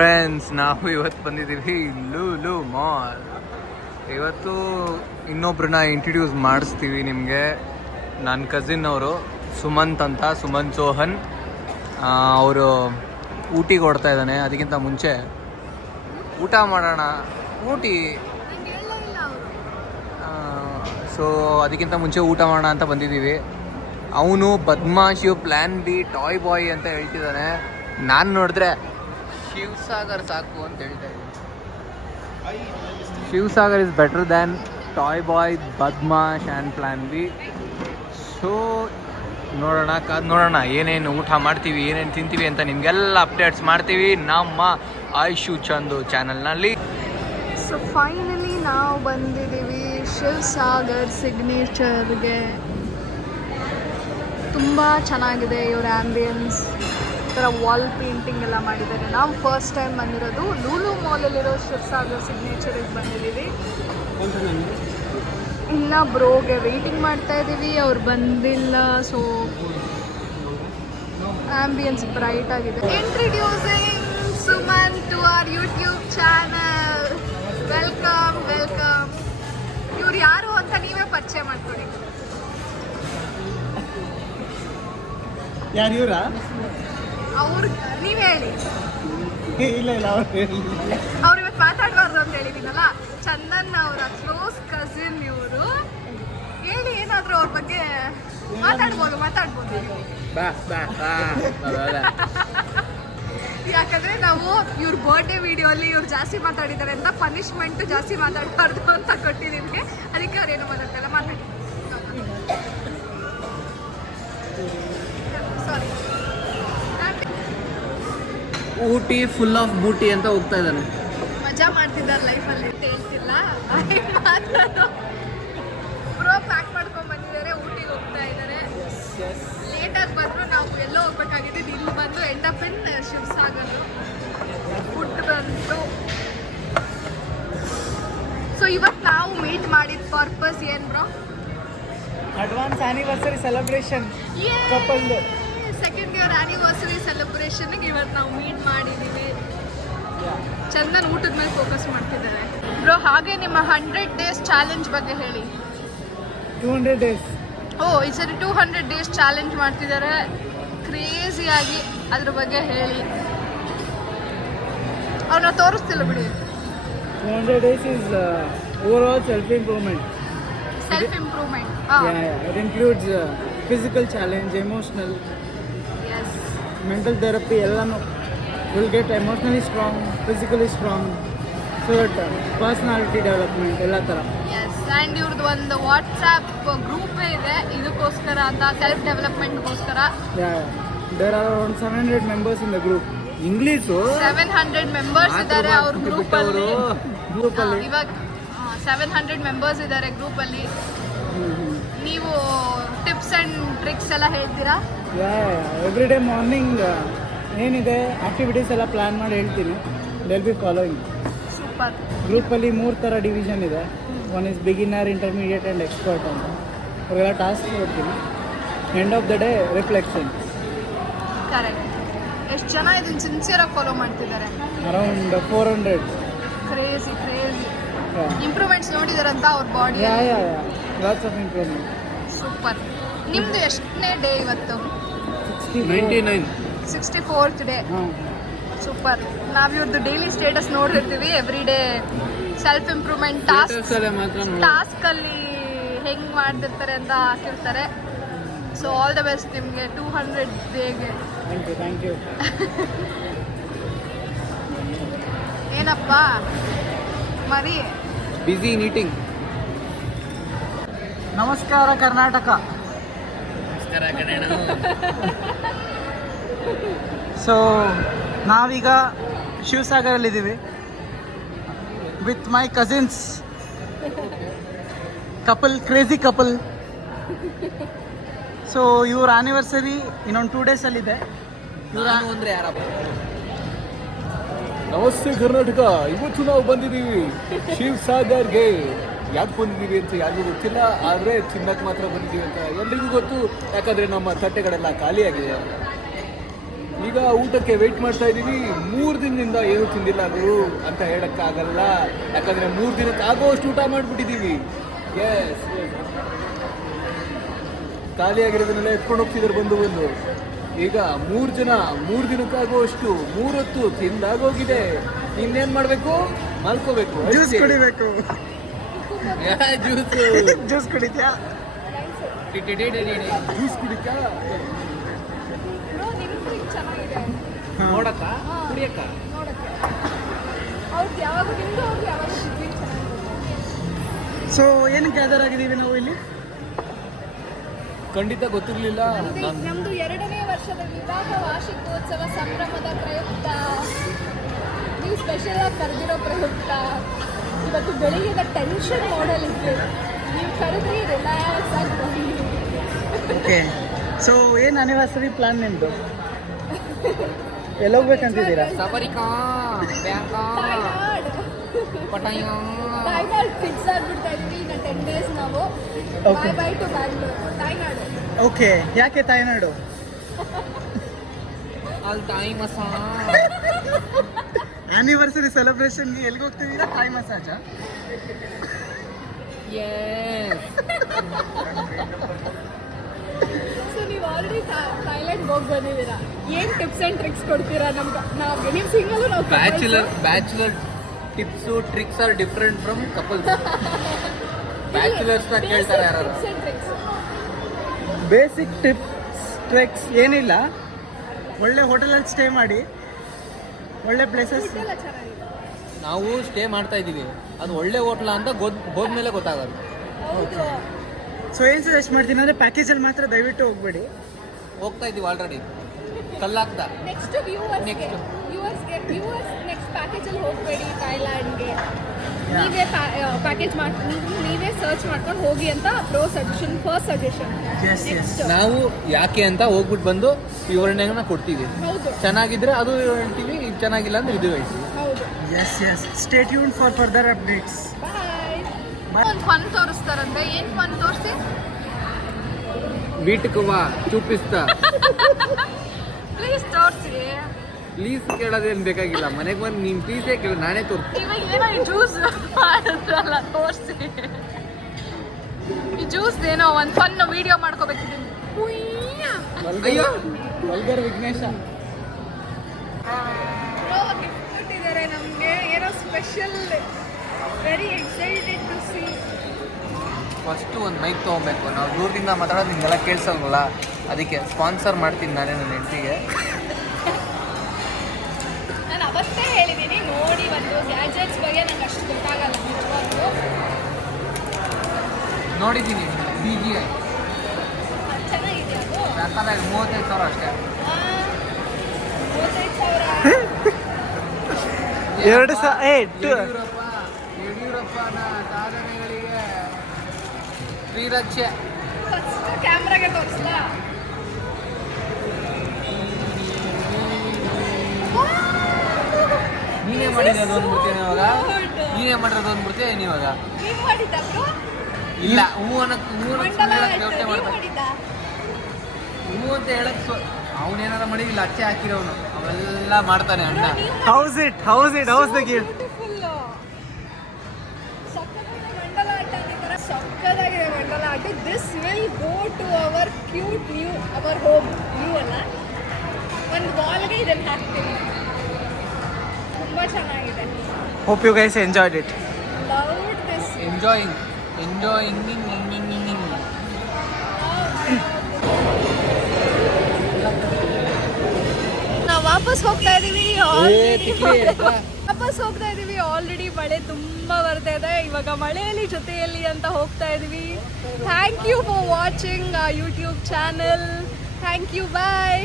Friends, ನಾವು ಇವತ್ತು ಬಂದಿದ್ದೀವಿ ಲೂಲು ಮಾಲ್. ಇವತ್ತು ಇನ್ನೊಬ್ರನ್ನ ಇಂಟ್ರಡ್ಯೂಸ್ ಮಾಡಿಸ್ತೀವಿ ನಿಮಗೆ. ನನ್ನ ಕಸಿನ್ ಅವರು ಸುಮಂತ್ ಅಂತ, ಸುಮಂತ್ ಸೋಹನ್. ಅವರು ಊಟಿಗೆ ಹೊಡ್ತಾ ಇದ್ದಾನೆ. ಅದಕ್ಕಿಂತ ಮುಂಚೆ ಊಟ ಮಾಡೋಣ, ಊಟಿ. ಸೊ ಅದಕ್ಕಿಂತ ಮುಂಚೆ ಊಟ ಮಾಡೋಣ ಅಂತ ಬಂದಿದ್ದೀವಿ. ಅವನು ಬದ್ಮಾಶಿಯು ಪ್ಲ್ಯಾನ್ ಬಿ ಟಾಯ್ ಬಾಯ್ ಅಂತ ಹೇಳ್ತಿದ್ದಾನೆ. ನಾನು ನೋಡಿದ್ರೆ ಶಿವಸಾಗರ್ ಸಾಕು ಅಂತ ಹೇಳ್ತಾ ಇದ್ದೀನಿ. Shivsagar is better than toy boy, Badmaash and plan B. So ನೋಡೋಣ ಏನೇನು ಊಟ ಮಾಡ್ತೀವಿ, ಏನೇನು ತಿಂತೀವಿ ಅಂತ ನಿಮಗೆಲ್ಲ ಅಪ್ಡೇಟ್ಸ್ ಮಾಡ್ತೀವಿ ನಮ್ಮ ಆಯುಷು ಚಂದು ಚಾನಲ್ನಲ್ಲಿ. ಸೊ ಫೈನಲಿ ನಾವು ಬಂದಿದ್ದೀವಿ ಶಿವಸಾಗರ್ ಸಿಗ್ನೇಚರ್ಗೆ. ತುಂಬ ಚೆನ್ನಾಗಿದೆ ಇವ್ರ ಆ್ಯಂಬಿಯನ್ಸ್. ಈ ಥರ ವಾಲ್ ಪೇಂಟಿಂಗ್ ಎಲ್ಲ ಮಾಡಿದ್ದಾರೆ. ನಾವು ಫಸ್ಟ್ ಟೈಮ್ ಬಂದಿರೋದು ಲೂಲು ಮಾಲಲ್ಲಿರೋ ಶಿವಸಾಗರ್ ಸಿಗ್ನೇಚರಿಗೆ ಬಂದಿದ್ದೀವಿ. ಇನ್ನು ಬ್ರೋಗೆ ವೆಯ್ಟಿಂಗ್ ಮಾಡ್ತಾ ಇದ್ದೀವಿ, ಅವ್ರು ಬಂದಿಲ್ಲ. ಸೊ ಆ್ಯಂಬಿಯನ್ಸ್ ಬ್ರೈಟ್ ಆಗಿದೆ. Introducing Sumanth to our YouTube channel. Welcome welcome. ಇವ್ರು ಯಾರು ಅಂತ ನೀವೇ ಪರಿಚಯ ಮಾಡ್ಕೊಡಿ. ಯಾರು ಇವರ? ಅವ್ರು ನೀವೇ ಹೇಳಿ. ಇಲ್ಲ ಅವ್ರು ಇವತ್ತು ಮಾತಾಡಬಾರ್ದು ಅಂತ ಹೇಳಿದ್ದೀನಲ್ಲ. ಚಂದನ್ ಅವರ ಕ್ಲೋಸ್ ಕಸಿನ್ ಇವರು. ಹೇಳಿ, ಏನಾದರೂ ಅವ್ರ ಬಗ್ಗೆ ಮಾತಾಡ್ಬೋದು. ಯಾಕಂದ್ರೆ ನಾವು ಇವ್ರ ಬರ್ಡೇ ವಿಡಿಯೋಲಿ ಇವ್ರು ಜಾಸ್ತಿ ಮಾತಾಡಿದ್ದಾರೆ ಅಂತ ಪನಿಷ್ಮೆಂಟ್ ಜಾಸ್ತಿ ಮಾತಾಡಬಾರ್ದು ಅಂತ ಕೊಟ್ಟಿದ್ದೀವಿ. ಅದಕ್ಕೆ ಅವ್ರೇನು ಮಾತಾಡ್ತಾರಲ್ಲ, ಮಾತಾಡಿ. ಸಾರಿ. ಊಟಿ ಫುಲ್ ಆಫ್ ಬೂಟಿ ಅಂತ ಹೋಗ್ತಾ ಇದ್ದಾನೆ. ಮಜಾ ಮಾಡ್ತಿದ್ದಾರೆ ಲೈಫಲ್ಲಿ ಅಂತ ಹೇಳ್ತಿಲ್ಲ. ಬ್ರೋ ಪ್ಯಾಕ್ ಮಾಡ್ಕೊಂಡು ಬಂದಿದ್ದಾರೆ, ಊಟಿಗೆ ಹೋಗ್ತಾ ಇದ್ದಾರೆ. ಲೇಟಾಗಿ ಬಂದ್ರು ನಾವು ಎಲ್ಲೋ ಹೋಗ್ಬೇಕಾಗಿದ್ದು, ಇಲ್ಲಿ ಬಂದು end up in Shivsagar. Food ಬಂತು. ಸೊ ಇವತ್ತು ನಾವು ಮೀಟ್ ಮಾಡಿದ ಪರ್ಪಸ್ ಏನು bro? Advance anniversary celebration couple second year anniversary ಸೆಲೆಬ್ರೇಷನ್ಗೆ ಇವತ್ತು ನಾವು ಮೀಟ್ ಮಾಡಿದ್ದೀವಿ. ಚಂದನ್ ಊಟದ ಮೇಲೆ ಫೋಕಸ್ ಮಾಡ್ತಿದ್ದಾರೆ. ಬ್ರೋ, ಹಾಗೆ ನಿಮ್ಮ 100 days ಚಾಲೆಂಜ್ ಬಗ್ಗೆ ಹೇಳಿ. 200 days. ಈ ಸರಿ 200 days ಚಾಲೆಂಜ್ ಮಾಡ್ತಿದ್ದಾರೆ ಕ್ರೇಜಿಯಾಗಿ. ಅದ್ರ ಬಗ್ಗೆ ಹೇಳಿ. ಅವ್ರನ್ನ ತೋರಿಸ್ತಿಲ್ಲ ಬಿಡಿ. 200 days is overall self-improvement. Self-improvement. It includes physical challenge, emotional, Yes. mental therapy. ಎಲ್ಲಾನು will get emotionally strong, physically strong, so that personality development ಎಲ್ಲ ಥರ. Yes. And ಇವ್ರದ್ದು ಒಂದು ವಾಟ್ಸ್ಆ್ಯಪ್ ಗ್ರೂಪೇ ಇದೆ ಇದಕ್ಕೋಸ್ಕರ ಅಂತ, ಸೆಲ್ಫ್ ಡೆವಲಪ್ಮೆಂಟ್ಗೋಸ್ಕರ. There are around 700 members in the group. English 700 members ಇದ್ದಾರೆ ಅವ್ರ ಗ್ರೂಪಲ್ಲಿ. ಗ್ರೂಪಲ್ಲಿ ಇವಾಗ 700 ಮೆಂಬರ್ಸ್ ಇದ್ದಾರೆ ಗ್ರೂಪಲ್ಲಿ. ನೀವು ಟಿಪ್ಸ್ ಆ್ಯಂಡ್ ಟ್ರಿಕ್ಸ್ ಎಲ್ಲ ಹೇಳ್ತೀರಾ? ಎವ್ರಿ ಡೇ ಮಾರ್ನಿಂಗ್ ಏನಿದೆ ಆಕ್ಟಿವಿಟೀಸ್ ಎಲ್ಲ ಪ್ಲ್ಯಾನ್ ಮಾಡಿ ಹೇಳ್ತೀನಿ. Del B following. ಸೂಪರ್. ಗ್ರೂಪಲ್ಲಿ 3 ಥರ ಡಿವಿಷನ್ ಇದೆ. One is beginner, intermediate and expert ಅಂತ. ಅವ್ರಿಗೆಲ್ಲ ಟಾಸ್ಕ್ ಕೊಡ್ತೀನಿ. End of the day reflection. Correct. ಎಷ್ಟು ಜನ ಇದನ್ನು ಸಿನ್ಸಿಯರಾಗಿ ಫಾಲೋ ಮಾಡ್ತಿದ್ದಾರೆ? ಅರೌಂಡ್ 400. ಕ್ರೇಜಿ. ಇಂಪ್ರೂವ್ಮೆಂಟ್ಸ್ ನೋಡಿದಾರಂತ ಅವ್ರ body? Lots of improvement. Super. ನಿಮ್ಮದು ಎಷ್ಟನೇ ಡೇ ಇವತ್ತು? 64th day. ಸೂಪರ್. ನಾವು ಇವ್ರದ್ದು ಡೈಲಿ ಸ್ಟೇಟಸ್ ನೋಡಿರ್ತೀವಿ. ಎವ್ರಿ ಡೇ ಸೆಲ್ಫ್ ಇಂಪ್ರೂವ್ಮೆಂಟ್ ಟಾಸ್ಕಲ್ಲಿ ಹೆಂಗೆ ಮಾಡ್ತಿರ್ತಾರೆ ಅಂತ ಹಾಕಿರ್ತಾರೆ. ಸೊ ಆಲ್ ದ ಬೆಸ್ಟ್ ನಿಮಗೆ 200 ಡೇಗೆ. Thank you. ಏನಪ್ಪ ಮರಿ? Busy in eating. ನಮಸ್ಕಾರ ಕರ್ನಾಟಕ. ಸೊ ನಾವೀಗ ಶಿವಸಾಗರಲ್ಲಿದ್ದೀವಿ with my cousins couple, crazy couple. So ಇವ್ರ ಆ್ಯನಿವರ್ಸರಿ ಇನ್ನೊಂದು 2 daysಲ್ಲಿದೆ. ಅಂದರೆ ಯಾರಪ್ಪ? ನಮಸ್ತೆ ಕರ್ನಾಟಕ. ಇವತ್ತು ನಾವು ಬಂದಿದ್ದೀವಿ ಶಿವಸಾಗರ್ಗೆ. ಯಾಕೆ ಬಂದಿದ್ದೀವಿ ಅಂತ ಯಾರಿಗೂ ಗೊತ್ತಿಲ್ಲ, ಆದರೆ ತಿನ್ನಕ್ಕೆ ಮಾತ್ರ ಬಂದಿದ್ದೀವಿ ಅಂತ ಎಲ್ರಿಗೂ ಗೊತ್ತು. ಯಾಕಂದರೆ ನಮ್ಮ ತಟ್ಟೆಗಳೆಲ್ಲ ಖಾಲಿಯಾಗಿದೆ. ಈಗ ಊಟಕ್ಕೆ ವೆಯ್ಟ್ ಮಾಡ್ತಾ ಇದ್ದೀವಿ. 3 ದಿನದಿಂದ ಏನು ತಿಂದಿಲ್ಲ ಗುರು ಅಂತ ಹೇಳಕ್ಕಾಗಲ್ಲ, ಯಾಕಂದ್ರೆ 3 ದಿನಕ್ಕೆ ಆಗೋಷ್ಟು ಊಟ ಮಾಡಿಬಿಟ್ಟಿದ್ದೀವಿ. ಎಸ್, ಖಾಲಿಯಾಗಿರೋದನ್ನೆಲ್ಲ ಎತ್ಕೊಂಡು ಹೋಗ್ತಿದ್ದಾರೆ ಬಂದು. ಈಗ 3 ಜನ 3 ದಿನಕ್ಕಾಗುವಷ್ಟು 3 ಹೊತ್ತು ತಿಂದಾಗೋಗಿದೆ. ಇನ್ನೇನ್ ಮಾಡ್ಬೇಕು? ಮಲ್ಕೋಬೇಕು. ಜ್ಯೂಸ್ ಕುಡಿಬೇಕು. ಜ್ಯೂಸ್ ಕುಡಿತ್ಯಾ? ಜ್ಯೂಸ್ ಕುಡಿಕಾ? ನಿಮ್ drink ಚೆನ್ನಾಗಿದೆ ನೋಡಕ್ಕ ಕುಡಿಯಕ್ಕ? ನೋಡಕ್ಕೆ. ಅವ್ರದ್ದು ಯಾವಾಗ ನಿಮ್ದು ಅವ್ರದ್ದು ಯಾವಾಗ drink ಚೆನ್ನಾಗಿದೆ. ಸೊ ಏನಕ್ಕೆ ಗ್ಯಾದರ್ ಆಗಿದ್ದೀವಿ ನಾವು ಇಲ್ಲಿ? ಖಂಡಿತ ಗೊತ್ತಿರ್ಲಿಲ್ಲ. ನಮ್ದು 2ನೇ ವರ್ಷದ ವಿವಾಹ ವಾರ್ಷಿಕೋತ್ಸವ ಸಂಭ್ರಮದ ಪ್ರಯುಕ್ತ, ನೀವು ಸ್ಪೆಷಲ್ ಆಗಿ ಕರೆದಿರೋ ಪ್ರಯುಕ್ತ ಇವತ್ತು ಬೆಳಿಗ್ಗೆ ಟೆನ್ಷನ್ ಮಾಡಲಿಕ್ಕೆ ನೀವು ಕರೆದ್ರಿ ರಿಲ್ಯಾಕ್ಸ್ ಆಗಿ ಬನ್ನಿ. ಓಕೆ, ಸೊ ಏನು ಆನಿವರ್ಸರಿ ಪ್ಲಾನ್ ನಿಮ್ಮದು? ಎಲ್ಲೋಗ್ಬೇಕಂತಿದ್ದೀರಾ? ತಾಯ್ನಾಡ್ ಫಿಕ್ಸ್ ಆಗ್ಬಿಡ್ತಾ ಇದೀವಿ. ಇನ್ನು 10 days ನಾವು Okay. Bye to Bangalore. ತಾಯ್ನಾಡು. ಓಕೆ, ಯಾಕೆ ತಾಯ್ನಾಡು? ಅಲ್ಲಿ ತಾಯಿ ಮಸಾಲ ಆನಿವರ್ಸರಿ ಸೆಲೆಬ್ರೇಷನ್ಗೆ ಎಲ್ಲಿಗೆ ಹೋಗ್ತಿದ್ದೀರಾ? ತಾಯಿ ಮಸಾಜಾ? ಸೊ ನೀವು ಆಲ್ರೆಡಿ ಥೈಲ್ಯಾಂಡ್ ಹೋಗಿ ಬಂದಿದ್ದೀರಾ. ಏನು ಟಿಪ್ಸ್ ಆ್ಯಂಡ್ ಟ್ರಿಕ್ಸ್ ಕೊಡ್ತೀರಾ ನಮ್ಗೆ? ನಾವು ನೀವು ಸಿಂಗಲ್ ನಾವು bachelor tips tricks are different from couples. ಬ್ಯಾಚುಲರ್ಸ್ನ ಕೇಳ್ತಾರೆ ಯಾರು? Tips and tricks. Basic tips tricks ಏನಿಲ್ಲ, ಒಳ್ಳೆ ಹೋಟೆಲಲ್ಲಿ ಸ್ಟೇ ಮಾಡಿ, ಒಳ್ಳೆ ಪ್ಲೇಸಸ್. ಫುಡ್ ಎಲ್ಲ ಚೆನ್ನಾಗಿದೆ. ನಾವು ಸ್ಟೇ ಮಾಡ್ತಾ ಇದ್ದೀವಿ, ಅದು ಒಳ್ಳೆ ಹೋಟ್ಲ ಅಂತ ಹೋದ್ಮೇಲೆ ಗೊತ್ತಾಗೋದು. ಹೌದು. ಸೊ ಏನು ಸಜೆಸ್ಟ್ ಮಾಡ್ತೀನಿ ಅಂದರೆ ಪ್ಯಾಕೇಜಲ್ಲಿ ಮಾತ್ರ ದಯವಿಟ್ಟು ಹೋಗಬೇಡಿ. ಹೋಗ್ತಾ ಇದ್ದೀವಿ ಆಲ್ರೆಡಿ, ಕಲ್ಲಾಗ್ತಾ. ನೆಕ್ಸ್ಟ್ ವ್ಯೂವರ್ಸ್ ನೆಕ್ಸ್ಟ್ ಪ್ಯಾಕೇಜಲ್ಲಿ ಹೋಗಬೇಡಿ ಥೈಲ್ಯಾಂಡ್ಗೆ. ನೀವೇ ಪ್ಯಾಕೇಜ್ ನೀವೇ ಸರ್ಚ್ ಮಾಡ್ಕೊಂಡು ಹೋಗಿ ಅಂತ ಫಸ್ಟ್ ಸಜೆಷನ್. Yes, yes. ನಾವು ಯಾಕೆ ಅಂತ ಹೋಗ್ಬಿಟ್ಟು ಬಂದು ವಿವರಣೆಗಳನ್ನ ಕೊಡ್ತೀವಿ. ಹೌದು ಚೆನ್ನಾಗಿದ್ರೆ ಅದು ಹೇಳ್ತೀವಿ, ಚೆನ್ನಾಗಿಲ್ಲ ಅಂದ್ರೆ ಇದು ಹೇಳ್ತೀವಿ. ಹೌದು. Yes yes, stay tune for further updates. Bye. ಒಂದು ಫನ್ ತೋರಿಸ್ತಾರಂತೆ. ಏನು ಫನ್ ತೋರಿಸಿ? ವೀಟಕವ್ವ ಚೂಪಿಸ್ತಾ. ಪ್ಲೀಸ್ ತೋರಿಸಿ. ಪ್ಲೀಸ್ ಕೇಳೋದೇನು ಬೇಕಾಗಿಲ್ಲ, ಮನೆಗೆ ಬಂದು ನೀನು ಪ್ಲೀಸೇ ಕೇಳಿ, ನಾನೇ ತೋರಿಸ್ತೀನಿ. ಇವಾಗ ಏನೋ ಈ ಜ್ಯೂಸ್ ಮಾಡಿದ್ರಲ್ಲ, ತೋರಿಸಿ. ಈ ಜ್ಯೂಸ್ ಏನೋ ಒಂದು ಫನ್ ವಿಡಿಯೋ ಮಾಡ್ಕೋಬೇಕಿದ್ದೀನಿ. ಅಯ್ಯೋ ವಲ್ಗರ್ ವಿಘ್ನೇಶ. ಗಿಫ್ಟ್ ಕೊಟ್ಟಿದ್ದಾರೆ ನಮಗೆ, ಏನೋ special. Very excited to see. First ಒಂದು ಮೈಕ್ ತೊಗೊಬೇಕು. ನಾವು ದೂರದಿಂದ ಮಾತಾಡೋದು ನಿಮಗೆಲ್ಲ ಕೇಳಿಸಲ್ವಲ್ಲ, ಅದಕ್ಕೆ ಸ್ಪಾನ್ಸರ್ ಮಾಡ್ತೀನಿ ನಾನೇ ನನ್ನ ಹೆಂಡತಿಗೆ. ನಾನು ಅವತ್ತೇ ಹೇಳಿದ್ದೀನಿ ನೋಡಿ, ಒಂದು ಗ್ಯಾಜೆಟ್ಸ್ ಬಗ್ಗೆ ನಂಗೆ ಅಷ್ಟು ಗೊತ್ತಾಗಲ್ಲ ನಿಜವಾಗ್ಲೂ. ನೋಡಿದ್ದೀನಿ BGI ಚೆನ್ನಾಗಿದೆ ಅದು. ರೊಕ್ಕದಾಗ 35,000 ಅಷ್ಟೇ. 35,000. ಯಡಿಯೂರಪ್ಪನ ಸಾಧನೆಗಳಿಗೆ ಶ್ರೀರಕ್ಷೆ. ಫಸ್ಟ್ ಕ್ಯಾಮ್ರಾಗೆ ತೋರಿಸ್ಲಾ? ನೀನೇ ಮಾಡಿರೋದು ಒಂದು ಮೂರ್ತಿ ಇವಾಗ, ನೀನೇ ಮಾಡಿರೋದು ಒಂದು ಮೂರ್ತಿ ಏನಿವಾಗ? ನೀವು ಮಾಡಿದ್ದ ಬ್ರೋ? ಇಲ್ಲ, ಹೂ ಅನ್ನಕ್ಕೆ ಮಂಡಲ ಯೋಚನೆ ನೀವು ಮಾಡ್ತಾರೆ. ಮಾಡಿದ್ದ? ಹೂ ಅಂತ ಹೇಳಕ್ ಅವನೇನಾರ ಮಾಡಿ ಇಲ್ಲ ಅಚ್ಚೆ ಹಾಕಿರೋನು, ಅವೆಲ್ಲ ಮಾಡ್ತಾನೆ ಅಣ್ಣ. How's the gift. ಸಕ್ಕತ್ತಾಗಿದೆ ಮಂಡಲ ಆಟ. ಈ ಥರ ಸಕ್ಕತ್ತಾಗಿದೆ mandala art. This will go to our cute new our home. New ಅಲ್ಲ, ಒಂದು ವಾಲ್ಗೆ ಇದನ್ನು ಹಾಕ್ತೀನಿ. ತುಂಬ ಚೆನ್ನಾಗಿದೆ. Hope you guys enjoyed it. Loved this. Enjoying. ನಾವು ವಾಪಸ್ ಹೋಗ್ತಾ ಇದೀವಿ. ಆಲ್ರೆಡಿ ಮಳೆ ತುಂಬಾ ಬರ್ತಾ ಇದೆ. ಇವಾಗ ಮಳೆಯಲ್ಲಿ ಜೊತೆಯಲ್ಲಿ ಅಂತ ಹೋಗ್ತಾ ಇದೀವಿ. Thank you for watching YouTube channel. Thank you, bye.